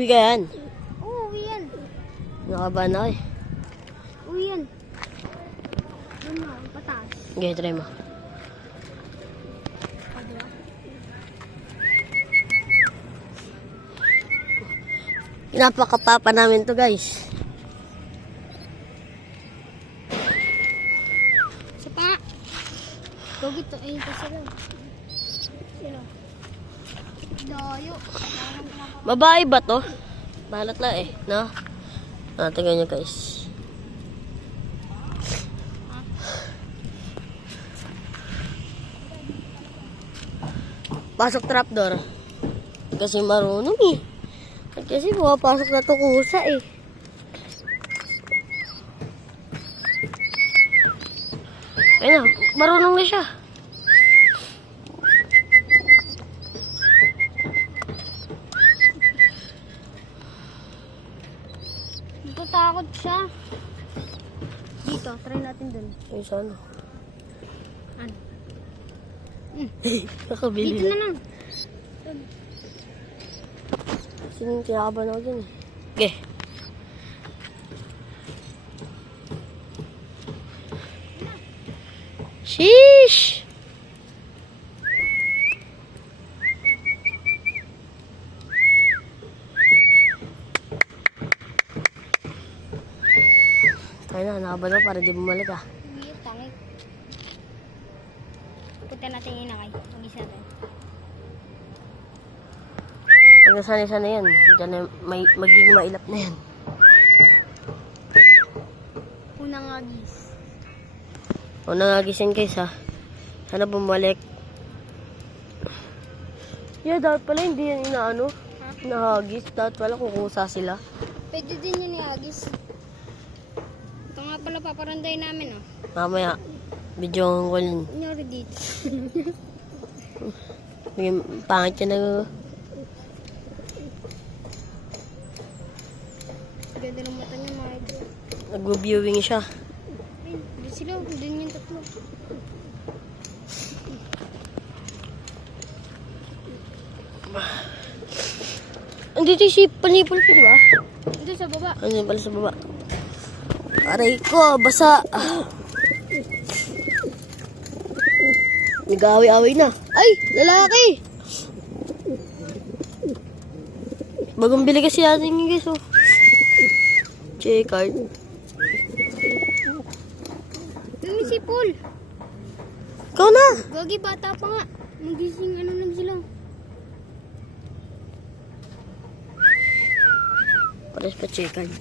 Uwi ka yan. Oo, uwi yan. Nakabahan na eh. Uwi yan. Doon na, pataas. Okay, try mo. Napakapapa namin to guys. Sa pa. Gagit to. Ayun pa sila. Sila. Dayo. Babae ba to? Balat na eh, no? Tingnan nyo guys. Pasok trapdoor. Kasi marunong eh. At kasi pumapasok na to kusa eh. Ayun na, marunong na siya. Natatakot siya. Dito, try natin dun. Ay, sana. Ano? Nakabili Dito na. na lang. Sino kinakabahan ako dyan eh. Okay. Sheesh! Tayo na, nakabahan ako para di bumalik ah. Hindi, tangik. Punta natin yung inakay. Mag-isa natin. Pag nasanay-sana yan, dyan na magiging mailap na yan. Unang agis. Unang agisin guys ha. Sana bumalik. Yeah, dapat pala hindi yan inaano. Nahagis. Dapat pala kukusa sila. Pwede din yun i-agis. Ito nga pala paparanday namin, oh. Mamaya, video ko yun. Nyari dito. Pangit yan na. Ganda ng mata niya, mga ito. Nag-viewing siya. Ayun, doon sila, doon yung tatlo. Andito si Panipol pa, di ba? Ito sa baba. Andito pala sa baba. Aray ko, basa. Nag-away-away na. Ay, lalaki! Bagong bili kasi natin yung guys, oh. J-card. Yung si Paul. Ikaw na! Gagi, bata pa nga. Magising ano lang sila. Pares pa J-card.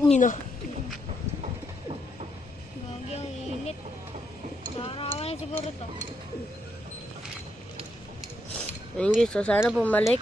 Hindi na. Gagi, ang init. Nakakawa na siguro to. Ayun guys, so sana bumalik.